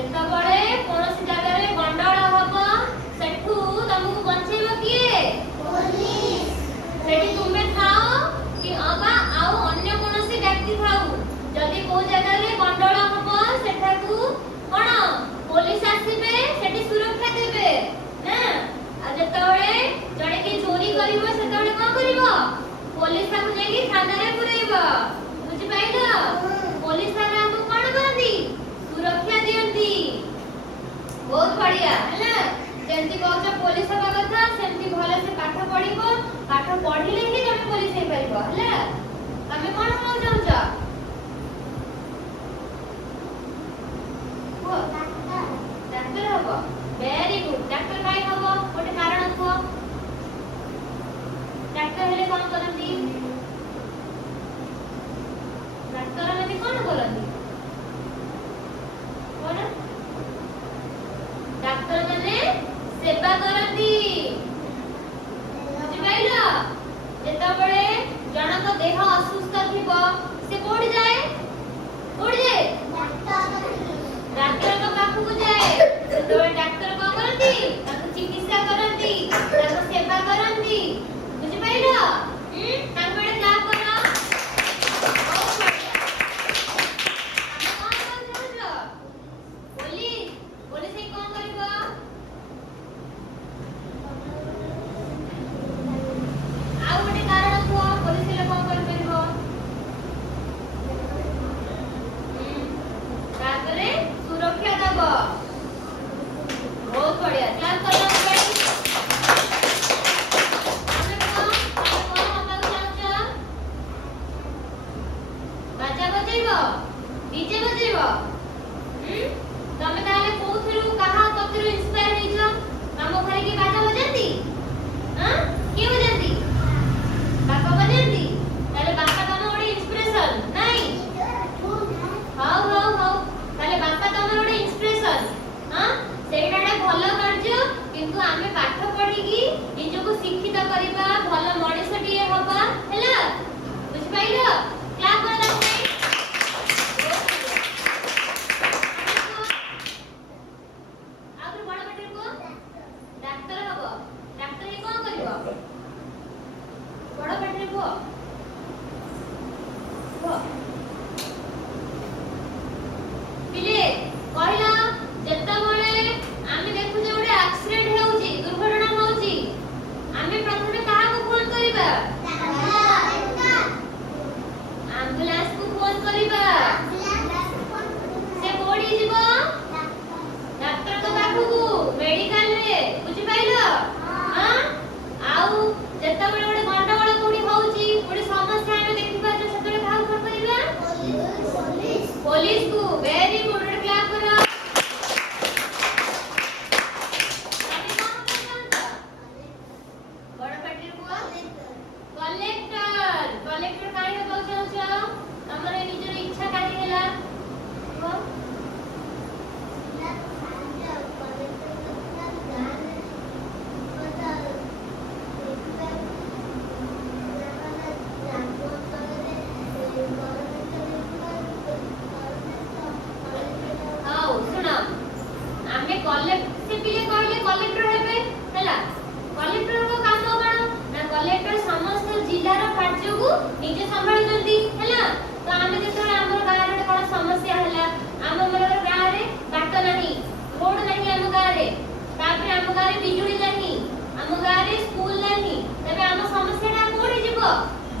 ଯେତେବେଳେ କୌଣସି ଜାଗାରେ ଗଣ୍ଡଗୋଳ ହବ ସେଠୁ ତମକୁ ବଞ୍ଚେଇବ କିଏ? ପୋଲିସ। ସେଠି ତୁମେ ଥାଅ କି ଅବା ଆଉ ଅନ୍ୟ କୌଣସି ବ୍ୟକ୍ତି ଥାଉ, ଯଦି କୋଉ ଜାଗାରେ ଗଣ୍ଡଗୋଳ ହବ ସେଠାକୁ କଣ ପୋଲିସ ଆସିବେ, ସେଠି ସୁରକ୍ଷା ଦେବେ ନା। ଆଉ ଯେତେବେଳେ ଜଣେ କି ଚୋରି କରିବ ସେତେବେଳେ କଣ କରିବ? ପୋଲିସ ତାକୁ ଯାଇକି ଥାନାରେ ପୁରେଇବ। ବୁଝିପାଇଲ? ପୋଲିସ ତାର ଆମକୁ କଣ କରନ୍ତି? ସୁରକ୍ଷା ଦିଅନ୍ତି। ବହୁତ ବଢିଆ ହେଲା। ଯେମିତି କହୁଛ ପୋଲିସ ହବା କଥା, ସେମିତି ଭଲସେ ପାଠ ପଢିବ। ପାଠ ପଢିଲେ ହିଁ ତମେ ପୋଲିସ ହେଇପାରିବ ହେଲା। ତମେ କଣ ହବାକୁ ଚାହୁଁଛ? ଡାକ୍ତର ହବ। Very good. ଡାକ୍ତର କାଇଁ ହବ? ଗୋଟେ କାରଣ କୁହ। ଡାକ୍ତର ହେଲେ କଣ କରନ୍ତି? ଡାକ୍ତର ମାନେ କଣ କରନ୍ତି? କଣ? ଡାକ୍ତର ମାନେ ସେବା କରନ୍ତି। ବୁଝିପାଇଲ? ଯେତେବେଳେ ଜଣଙ୍କ ଦେହ ଅସୁସ୍ଥ ଥିବ ସେ କୋଉଠି ଯାଏ? କୋଉଠି ଯାଏ? ଡାକ୍ତରଙ୍କ ପାଖକୁ ଯାଏ। ଯେତେବେଳେ ଡାକ୍ତର କଣ କରନ୍ତି? ତାକୁ ଚିକିତ୍ସା କରନ୍ତି, ତାକୁ ସେବା କରନ୍ତି। ବୁଝିପାଇଲ? ତାଙ୍କୁ ଗୋଟେ କ୍ଲାପ କର। ବହୁତ ବଢିଆ। ତମେ କଣ ହବାକୁ ଚାହୁଁଛ? ପୋଲିସ। ପୋଲିସ ହେଇ କଣ କରିବ? ଆଉ ଗୋଟେ କାରଣ କୁହ, ପୋଲିସ ହେଲେ କଣ କରିପାରିବ? ତାପରେ ସୁରକ୍ଷା ଦବ। ବହୁତ ବଢିଆ। କ୍ଲାସ କର ଆମ ପାଇଁ। ତମେ କଣ ହବାକୁ ଚାହୁଁଛ? ବାଜା ବଜେଇବ? ଡିଜେ ବଜେଇବ? ତମେ ତାହେଲେ କୋଉଥିରୁ କାହା କତିରୁ ଇନ୍ସ୍ପାୟର ହେଇଛ? ତମ ଘରେ କିଏ ବାଜା ବଜାନ୍ତି? କିଏ ବଜାନ୍ତି? ବାପା ବଜାନ୍ତି? ତାହେଲେ ବାପା ତମ ଗୋଟେ ଇନ୍ସପିରେସନ ନାଇଁ? ହଉ ହଉ ହଉ। ତାହେଲେ ବାପା ତମର ଗୋଟେ ଇନ୍ସପିରେସନ। ସେଇଟା ଗୋଟେ ଭଲ କାର୍ଯ୍ୟ, କିନ୍ତୁ ଆମେ ପାଠ ପଢିକି ନିଜକୁ ଶିକ୍ଷିତ କରିବା, ଭଲ ମଣିଷଟିଏ ହବା ହେଲା। ବୁଝିପାଇଲ? କ୍ଲାପ କର ତାଙ୍କ ପାଇଁ। ଆଉ ବଡ ପାଟିରେ କୁହ। ଡାକ୍ତର ହବ। ଡାକ୍ତର ହେଇ କଣ କରିବ? ବଡ ପାଟିରେ କୁହ। କୁହ। ପିଲେ କହିଲ, ଯେତେବେଳେ ଆମେ ଦେଖୁଛେ ଗୋଟେ ଆକ୍ସିଡେଣ୍ଟ ହେଉଛି, ଦୁର୍ଘଟଣା ହେଉଛି, ଆମେ ପ୍ରଥମେ କାହାକୁ ଫୋନ କରିବା? ଆମ୍ବୁଲାନ୍ସକୁ ଫୋନ କରିବା। ସେ କୋଉଠି ଯିବ? ଡାକ୍ତରଙ୍କ ପାଖକୁ, ମେଡିକାଲରେ। ବୁଝିପାଇଲ? ଆଉ ଯେତେବେଳେ ଗୋଟେ ଗଣ୍ଡଗୋଳ କୋଉଠି ହଉଛି, ଗୋଟେ ସମସ୍ୟା ଆମେ ଦେଖିପାରୁଛେ, ସେତେବେଳେ କାହାକୁ ଫୋନ କରିବା? ପୋଲିସକୁ। Very good. ଗୋଟେ କ୍ଲାପ କର। ତମେ କଣ ହବାକୁ ଚାହୁଁଛ? ବଡ ପାଟିରେ କୁହ। କଲେକ୍ଟର। କଲେକ୍ଟର କାହିଁ ହବାକୁ ଚାହୁଁଛ? ତମର ନିଜର ଇଚ୍ଛା କାହିଁ ହେଲା? କୁହ। ହଉ ଶୁଣ, ଆମେ ସେ ପିଲେ କହିଲେ କଲେକ୍ଟର ହେବେ ହେଲା। କଲେକ୍ଟରଙ୍କ କାମ କଣ? ନା କଲେକ୍ଟର ସମସ୍ତ ଜିଲ୍ଲାର କାର୍ଯ୍ୟକୁ ନିଜେ ସମ୍ଭାଳୁଛନ୍ତି ହେଲା। ତ ଆମେ ଯେତେବେଳେ ଆମର ଗାଁରେ କଣ ସମସ୍ୟା ହେଲା, ଆମର ଗାଁରେ ବାଟ ନାହିଁ, ରୋଡ ନାହିଁ ଆମ ଗାଁରେ, ତାପରେ ଆମ ଗାଁରେ ବିଜୁଳି ନାହିଁ, ଆମ ଗାଁରେ ସ୍କୁଲ ନାହିଁ, ତେବେ ଆମ ସମସ୍ୟାଟା କୋଉଠି ଯିବ?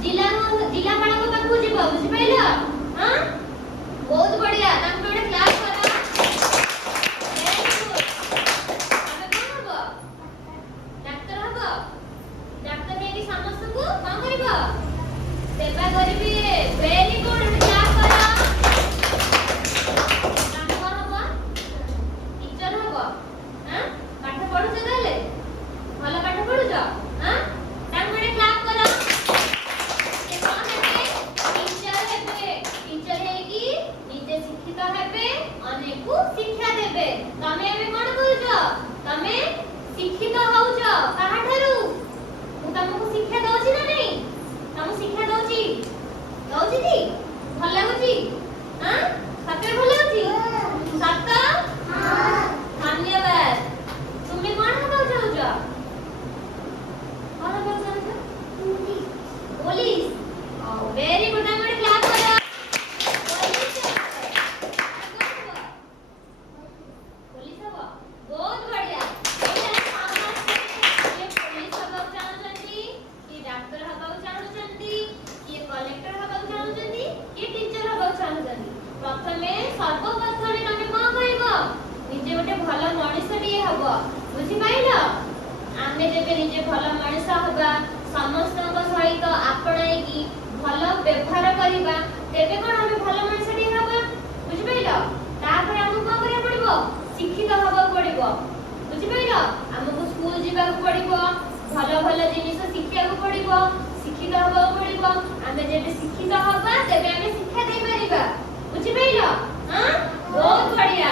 ଜିଲ୍ଲାପାଳଙ୍କ ପାଖକୁ ଯିବ। ବୁଝିପାଇଲ? ବହୁତ ବଢିଆ। ତାଙ୍କୁ ଗୋଟେ କ୍ଲାସ କର। ତମେ କଣ ହବ? ଡାକ୍ତର ହବ। ଡାକ୍ତର ହେଇକି ସମସ୍ତଙ୍କୁ କଣ କରିବ? ସେବା କରିବି। Very good. ଗୋଟେ କ୍ଲାସ କର। ତମେ କଣ ହବ? ଟିଚର ହବ। ପାଠ ପଢୁଛ ତାହେଲେ? ଭଲ ପାଠ ପଢୁଛ? ବ୍ୟବହାର କରିବା ତେବେ କଣ ଆମେ ଭଲ ମଣିଷଟି ହବା ବୁଝିପାରିଲ। ତାପରେ ଆମକୁ କଣ କରିବାକୁ ପଡିବ ଶିକ୍ଷିତ ହବାକୁ ପଡିବ ବୁଝିପାରିଲ। ଆମକୁ ସ୍କୁଲ ଯିବାକୁ ପଡିବ ଭଲ ଭଲ ଜିନିଷ ଶିଖିବାକୁ ପଡିବ ଶିକ୍ଷିତ ହବାକୁ ପଡିବ। ଆମେ ଯେବେ ଶିକ୍ଷିତ ହବା ତେବେ ଆମେ ଶିକ୍ଷା ଦେଇପାରିବା ବୁଝିପାରିଲ। ହଁ ବହୁତ ବଢିଆ।